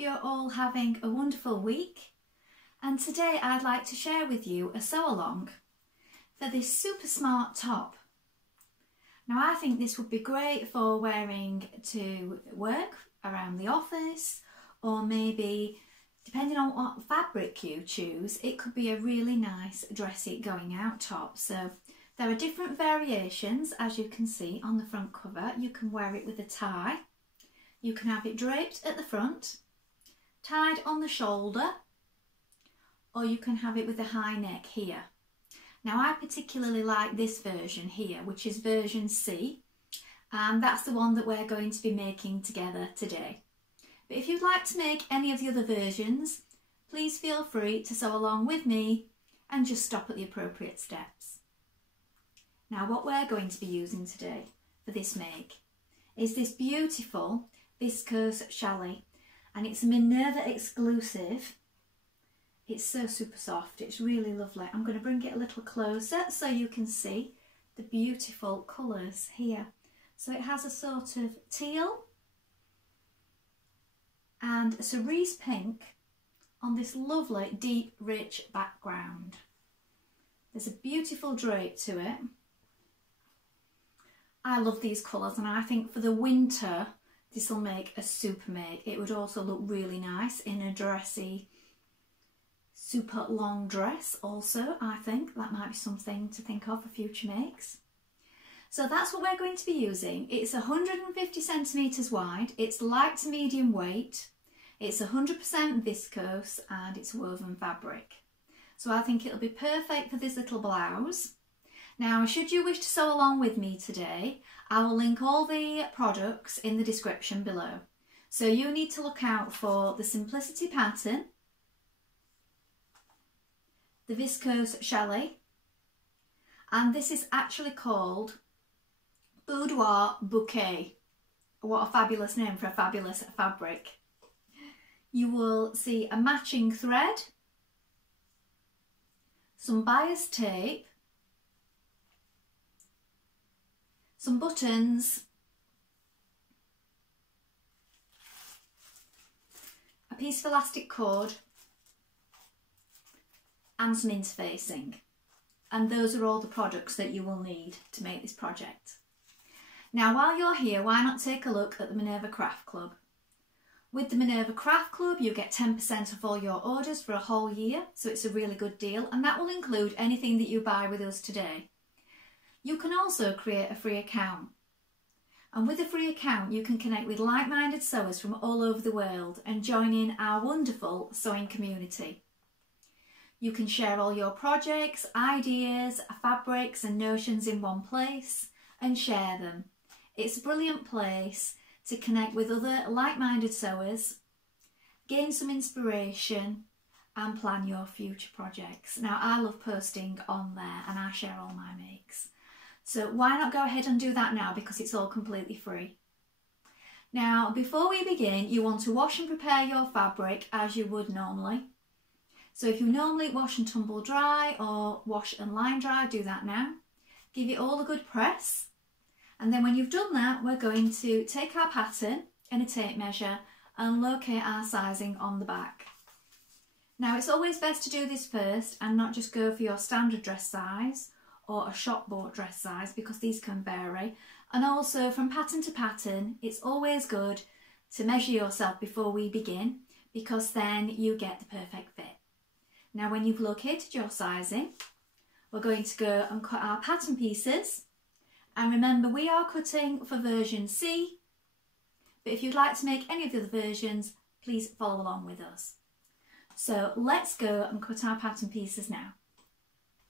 you're all having a wonderful week, and today I'd like to share with you a sew along for this super smart top. Now I think this would be great for wearing to work, around the office, or maybe depending on what fabric you choose, it could be a really nice dressy going out top. So there are different variations, as you can see on the front cover. You can wear it with a tie. You can have it draped at the front, tied on the shoulder, or you can have it with a high neck here. Now I particularly like this version here, which is version C, and that's the one that we're going to be making together today. But if you'd like to make any of the other versions, please feel free to sew along with me and just stop at the appropriate steps. Now what we're going to be using today for this make is this beautiful viscose challis, and it's a Minerva exclusive. It's so super soft, it's really lovely. I'm going to bring it a little closer so you can see the beautiful colours here. So it has a sort of teal and a cerise pink on this lovely deep rich background. There's a beautiful drape to it. I love these colours, and I think for the winter this will make a super make. It would also look really nice in a dressy, super long dress also. I think that might be something to think of for future makes. So that's what we're going to be using. It's 150 centimetres wide, it's light to medium weight, it's 100% viscose, and it's woven fabric. So I think it'll be perfect for this little blouse. Now, should you wish to sew along with me today, I will link all the products in the description below. So you need to look out for the Simplicity pattern, the viscose challis, and this is actually called Boudoir Bouquet. What a fabulous name for a fabulous fabric. You will see a matching thread, some bias tape, some buttons, a piece of elastic cord, and some interfacing. And those are all the products that you will need to make this project. Now while you're here, why not take a look at the Minerva Craft Club? With the Minerva Craft Club you get 10% off all your orders for a whole year, so it's a really good deal, and that will include anything that you buy with us today. You can also create a free account, and with a free account you can connect with like-minded sewers from all over the world and join in our wonderful sewing community. You can share all your projects, ideas, fabrics and notions in one place and share them. It's a brilliant place to connect with other like-minded sewers, gain some inspiration and plan your future projects. Now I love posting on there and I share all my makes. So why not go ahead and do that now, because it's all completely free. Now before we begin, you want to wash and prepare your fabric as you would normally. So if you normally wash and tumble dry or wash and line dry, do that now. Give it all a good press. And then when you've done that, we're going to take our pattern in a tape measure and locate our sizing on the back. Now it's always best to do this first and not just go for your standard dress size or a shop bought dress size, because these can vary. And also from pattern to pattern, it's always good to measure yourself before we begin, because then you get the perfect fit. Now when you've located your sizing, we're going to go and cut our pattern pieces. And remember, we are cutting for version C, but if you'd like to make any of the other versions, please follow along with us. So let's go and cut our pattern pieces now.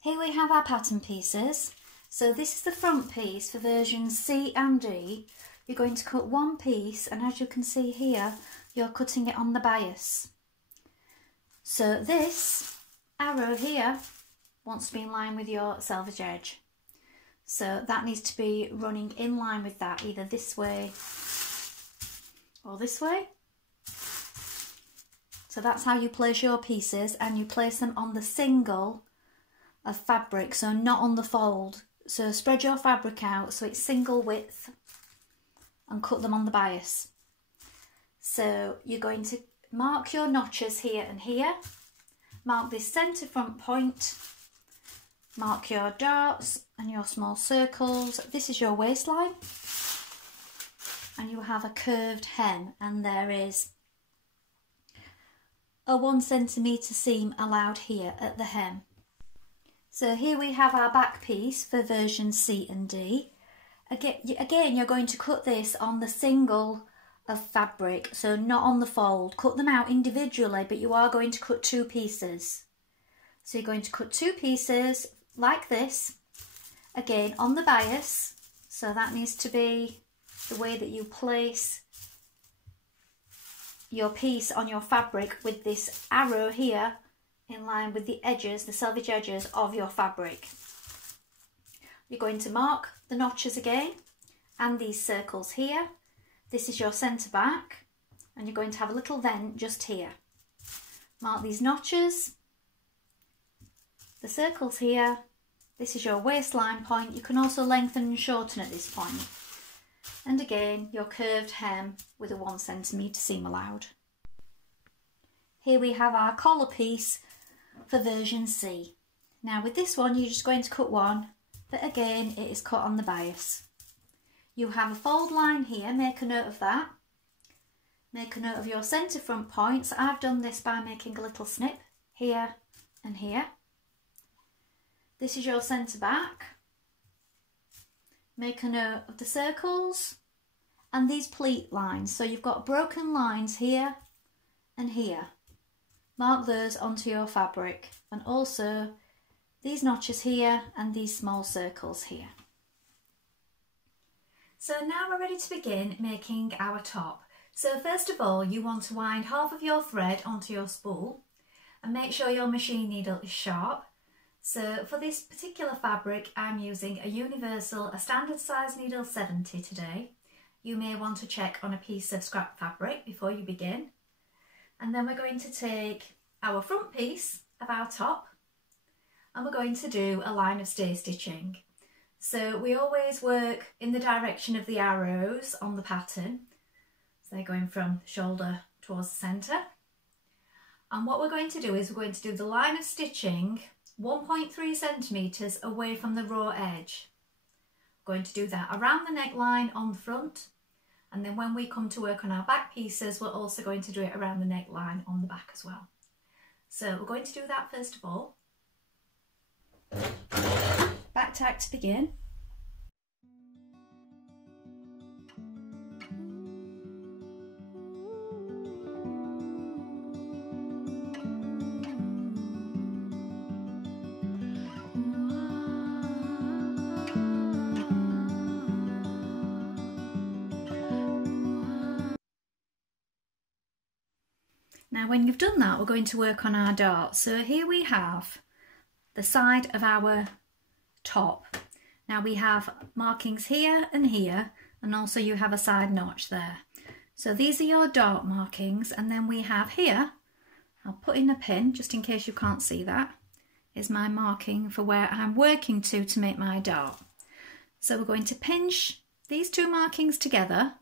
Here we have our pattern pieces. So this is the front piece for version C and D. You're going to cut one piece, and as you can see here, you're cutting it on the bias. So this arrow here wants to be in line with your selvage edge. So that needs to be running in line with that, either this way or this way. So that's how you place your pieces, and you place them on the single of fabric, so not on the fold. So spread your fabric out so it's single width and cut them on the bias. So you're going to mark your notches here and here. Mark this centre front point. Mark your darts and your small circles. This is your waistline. And you have a curved hem, and there is a 1 centimetre seam allowed here at the hem. So here we have our back piece for version C and D. Again, you're going to cut this on the single of fabric, so not on the fold. Cut them out individually, but you are going to cut 2 pieces. So you're going to cut 2 pieces like this, again on the bias, so that needs to be the way that you place your piece on your fabric, with this arrow here in line with the edges, the selvage edges of your fabric. You're going to mark the notches again and these circles here. This is your centre back, and you're going to have a little vent just here. Mark these notches, the circles here. This is your waistline point. You can also lengthen and shorten at this point. And again, your curved hem with a 1 centimetre seam allowed. Here we have our collar piece for version C. Now with this one, you're just going to cut 1, but again, it is cut on the bias. You have a fold line here, make a note of that. Make a note of your centre front points. I've done this by making a little snip here and here. This is your centre back. Make a note of the circles and these pleat lines. So you've got broken lines here and here. Mark those onto your fabric, and also these notches here and these small circles here. So now we're ready to begin making our top. So first of all, you want to wind half of your thread onto your spool and make sure your machine needle is sharp. So for this particular fabric, I'm using a universal, a standard size needle 70 today. You may want to check on a piece of scrap fabric before you begin. And then we're going to take our front piece of our top and we're going to do a line of stay stitching. So we always work in the direction of the arrows on the pattern. So they're going from shoulder towards the centre. And what we're going to do is we're going to do the line of stitching 1.3 centimetres away from the raw edge. We're going to do that around the neckline on the front, and then when we come to work on our back pieces, we're also going to do it around the neckline on the back as well. So we're going to do that first of all. Back tack to begin. Now when you've done that, we're going to work on our dart. So here we have the side of our top. Now we have markings here and here, and also you have a side notch there. So these are your dart markings, and then we have here, I'll put in a pin just in case you can't see that, is my marking for where I'm working to make my dart. So we're going to pinch these 2 markings together,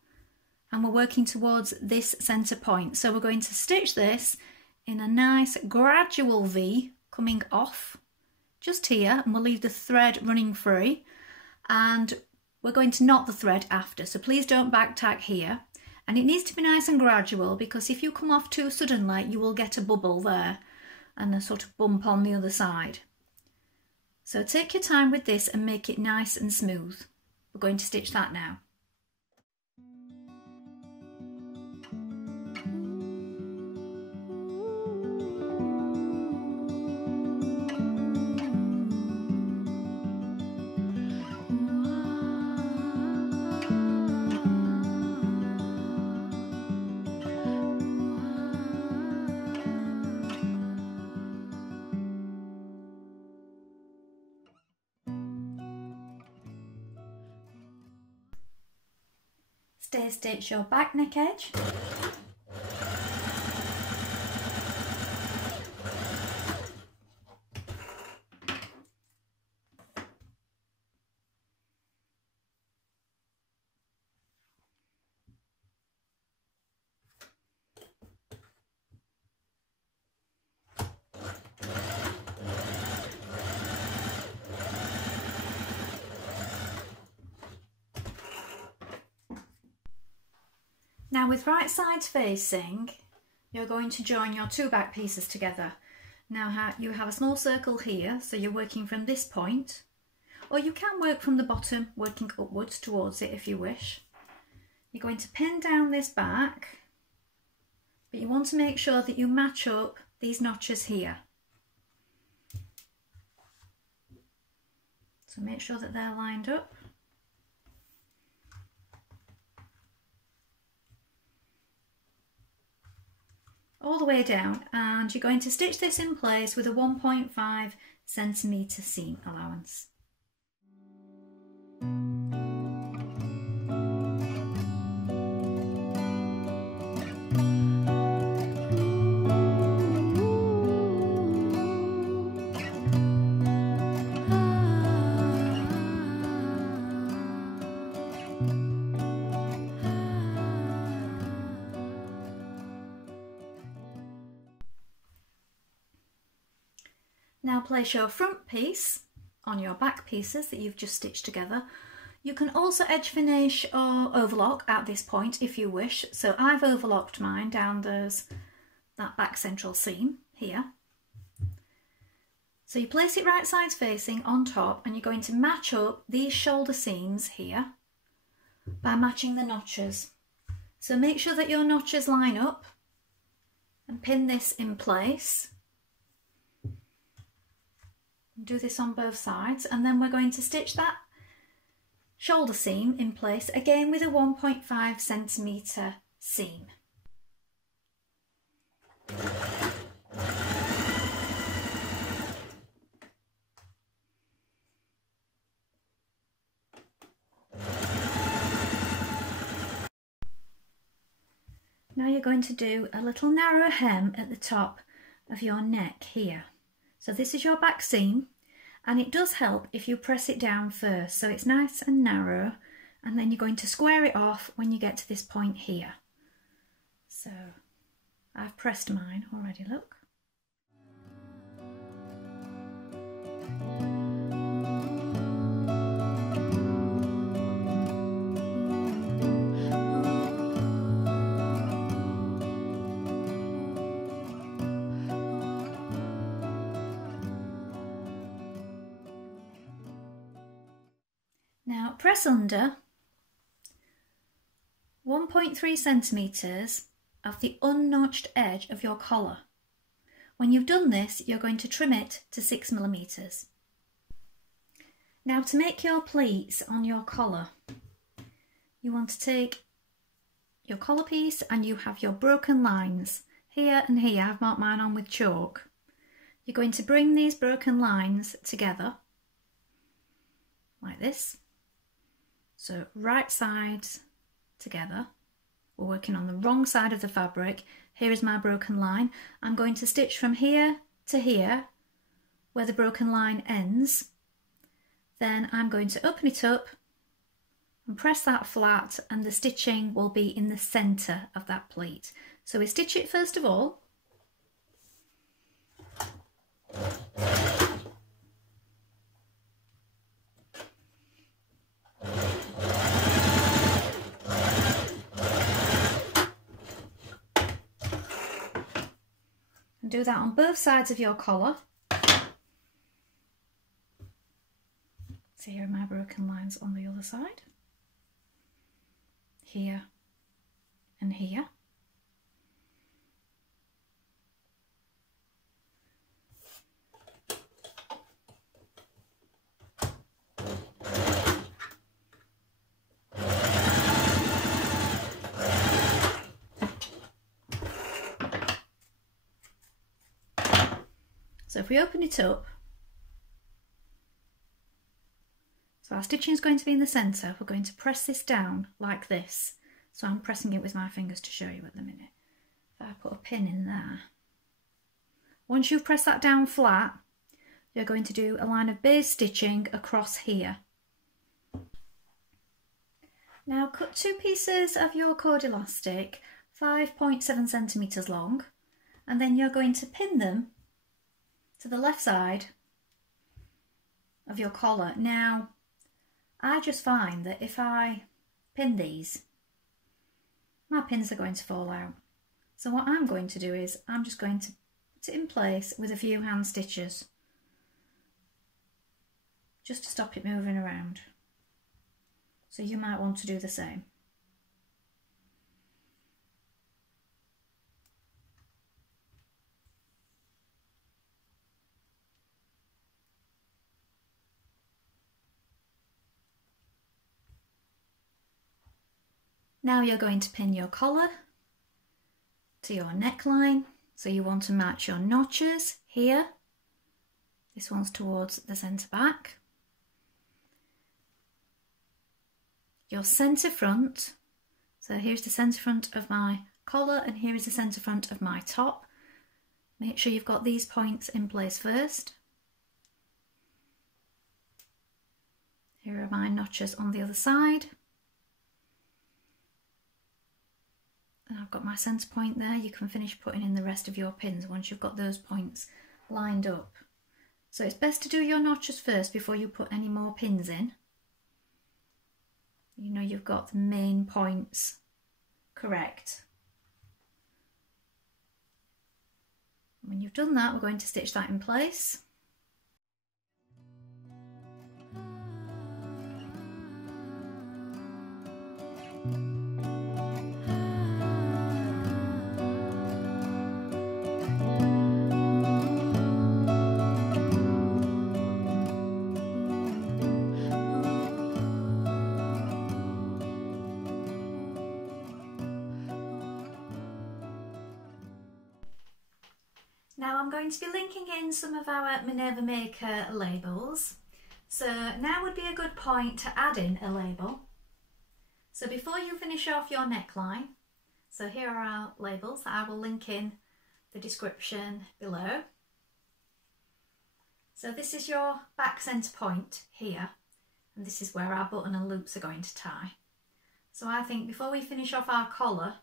and we're working towards this centre point. So we're going to stitch this in a nice gradual V coming off just here, and we'll leave the thread running free, and we're going to knot the thread after. So please don't back tack here, and it needs to be nice and gradual, because if you come off too suddenly you will get a bubble there and a sort of bump on the other side. So take your time with this and make it nice and smooth. We're going to stitch that now. Stay stitch your back neck edge. Now with right sides facing, you're going to join your two back pieces together. Now you have a small circle here, so you're working from this point, or you can work from the bottom, working upwards towards it if you wish. You're going to pin down this back, but you want to make sure that you match up these notches here. So make sure that they're lined up. All the way down, and you're going to stitch this in place with a 1.5 centimetre seam allowance. Now place your front piece on your back pieces that you've just stitched together. You can also edge finish or overlock at this point if you wish. So I've overlocked mine down that back central seam here. So you place it right sides facing on top, and you're going to match up these shoulder seams here by matching the notches. So make sure that your notches line up and pin this in place. Do this on both sides, and then we're going to stitch that shoulder seam in place again with a 1.5 centimetre seam. Now you're going to do a little narrow hem at the top of your neck here. So this is your back seam, and it does help if you press it down first, so it's nice and narrow, and then you're going to square it off when you get to this point here. So I've pressed mine already, look. Now press under 1.3 centimetres of the unnotched edge of your collar. When you've done this, you're going to trim it to 6 millimetres. Now to make your pleats on your collar, you want to take your collar piece and you have your broken lines here and here. I've marked mine on with chalk. You're going to bring these broken lines together like this. So right sides together. We're working on the wrong side of the fabric. Here is my broken line. I'm going to stitch from here to here where the broken line ends. Then I'm going to open it up and press that flat, and the stitching will be in the centre of that pleat. So we stitch it first of all. Do that on both sides of your collar. So here are my broken lines on the other side. Here and here. So if we open it up, so our stitching is going to be in the centre, we're going to press this down like this. So I'm pressing it with my fingers to show you at the minute. If I put a pin in there. Once you've pressed that down flat, you're going to do a line of base stitching across here. Now cut two pieces of your cord elastic 5.7 centimetres long, and then you're going to pin them to the left side of your collar. Now, I just find that if I pin these my pins are going to fall out. So what I'm going to do is I'm just going to put it in place with a few hand stitches, just to stop it moving around. So you might want to do the same. Now you're going to pin your collar to your neckline. So you want to match your notches here. This one's towards the centre back. Your centre front. So here's the centre front of my collar and here is the centre front of my top. Make sure you've got these points in place first. Here are my notches on the other side. And I've got my centre point there. You can finish putting in the rest of your pins once you've got those points lined up. So it's best to do your notches first before you put any more pins in. You know you've got the main points correct. When you've done that, we're going to stitch that in place. Now I'm going to be linking in some of our Minerva Maker labels. So now would be a good point to add in a label. So before you finish off your neckline, so here are our labels that I will link in the description below. So this is your back centre point here, and this is where our button and loops are going to tie. So I think before we finish off our collar,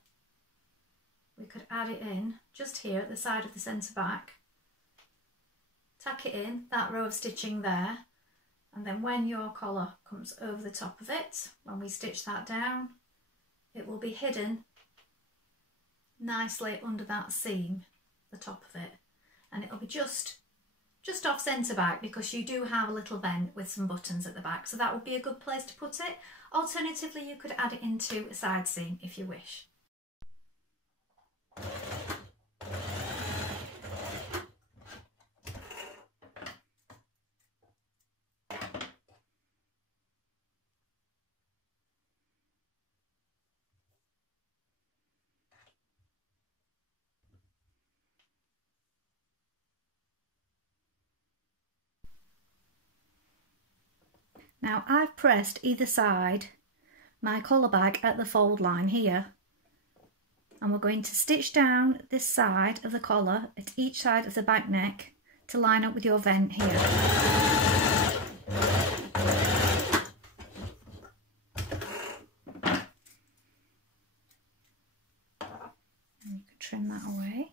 we could add it in just here at the side of the centre back, tack it in, that row of stitching there, and then when your collar comes over the top of it, when we stitch that down, it will be hidden nicely under that seam, the top of it, and it'll be just off centre back because you do have a little vent with some buttons at the back, so that would be a good place to put it. Alternatively, you could add it into a side seam if you wish. Now I've pressed either side my collar back at the fold line here, and we're going to stitch down this side of the collar at each side of the back neck to line up with your vent here. And you can trim that away.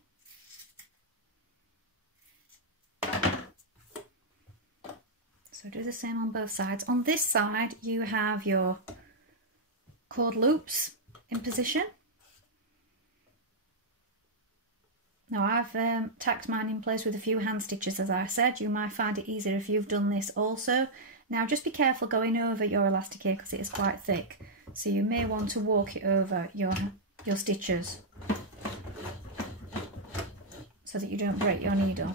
So do the same on both sides. On this side you have your cord loops in position. Now I've tacked mine in place with a few hand stitches, as I said. You might find it easier if you've done this also. Now just be careful going over your elastic here because it is quite thick, so you may want to walk it over your stitches so that you don't break your needle.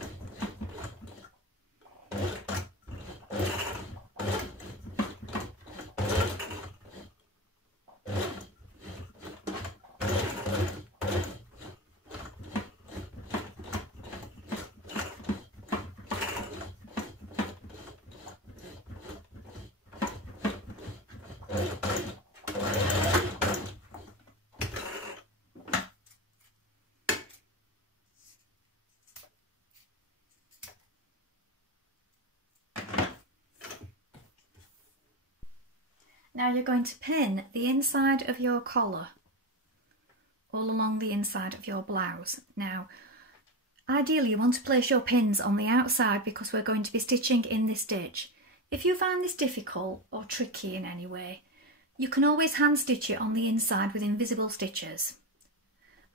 Now you're going to pin the inside of your collar all along the inside of your blouse. Now, ideally you want to place your pins on the outside because we're going to be stitching in this stitch. If you find this difficult or tricky in any way, You can always hand stitch it on the inside with invisible stitches.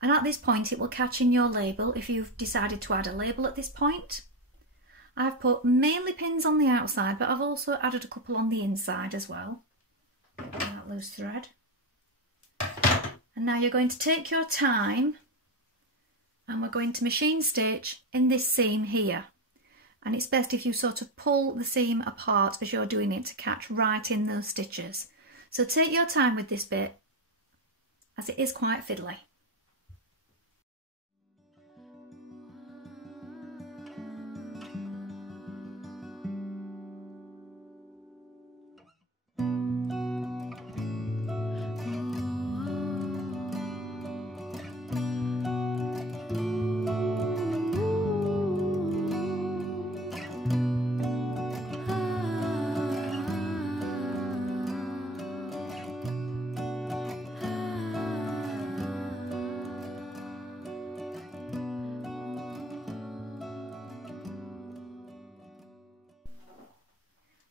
And at this point it will catch in your label if you've decided to add a label at this point. I've put mainly pins on the outside, but I've also added a couple on the inside as well. That loose thread. And now you're going to take your time and we're going to machine stitch in this seam here. And it's best if you sort of pull the seam apart as you're doing it to catch right in those stitches. So take your time with this bit as it is quite fiddly.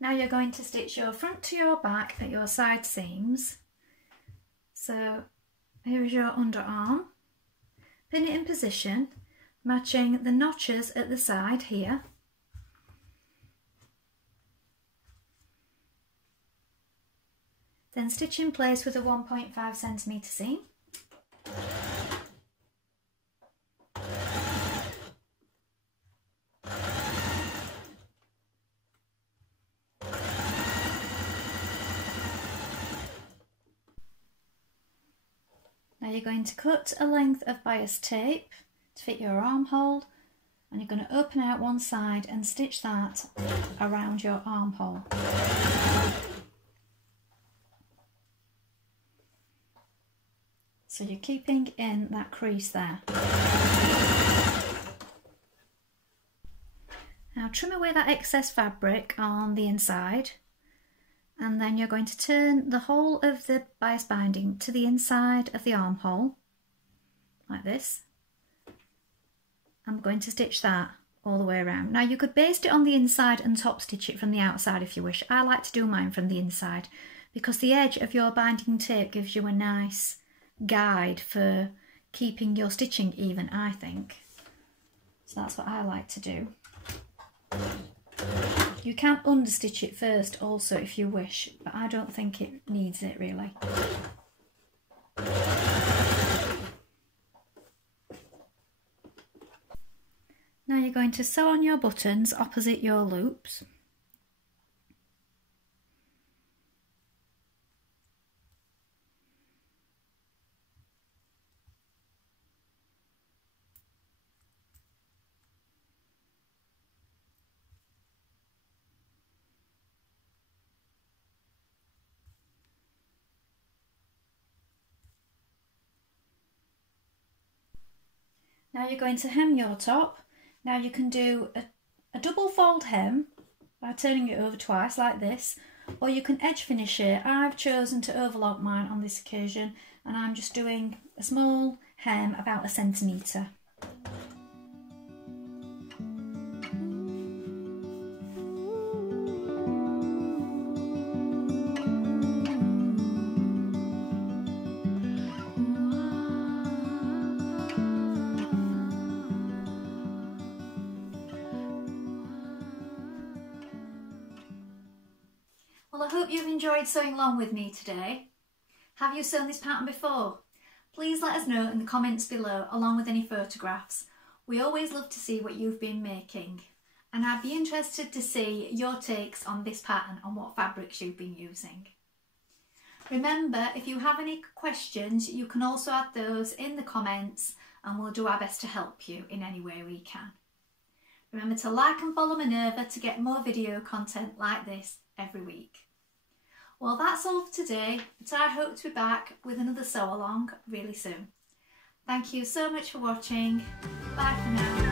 Now you're going to stitch your front to your back at your side seams. So here is your underarm. Pin it in position, matching the notches at the side here. Then stitch in place with a 1.5 centimetre seam. Now you're going to cut a length of bias tape to fit your armhole, and you're going to open out one side and stitch that around your armhole. So you're keeping in that crease there. Now trim away that excess fabric on the inside, and then you're going to turn the whole of the bias binding to the inside of the armhole, like this. I'm going to stitch that all the way around. Now you could baste it on the inside and top stitch it from the outside if you wish. I like to do mine from the inside because the edge of your binding tape gives you a nice guide for keeping your stitching even, I think. So that's what I like to do. You can understitch it first also if you wish, but I don't think it needs it really. Now you're going to sew on your buttons opposite your loops. Now you're going to hem your top. Now you can do a double fold hem by turning it over twice like this, or you can edge finish it. I've chosen to overlock mine on this occasion, and I'm just doing a small hem about 1 centimetre. Well, I hope you've enjoyed sewing along with me today. Have you sewn this pattern before? Please let us know in the comments below, along with any photographs. We always love to see what you've been making, and I'd be interested to see your takes on this pattern and what fabrics you've been using. Remember, if you have any questions, you can also add those in the comments and we'll do our best to help you in any way we can. Remember to like and follow Minerva to get more video content like this every week. Well, that's all for today, but I hope to be back with another sew along really soon. Thank you so much for watching. Bye for now.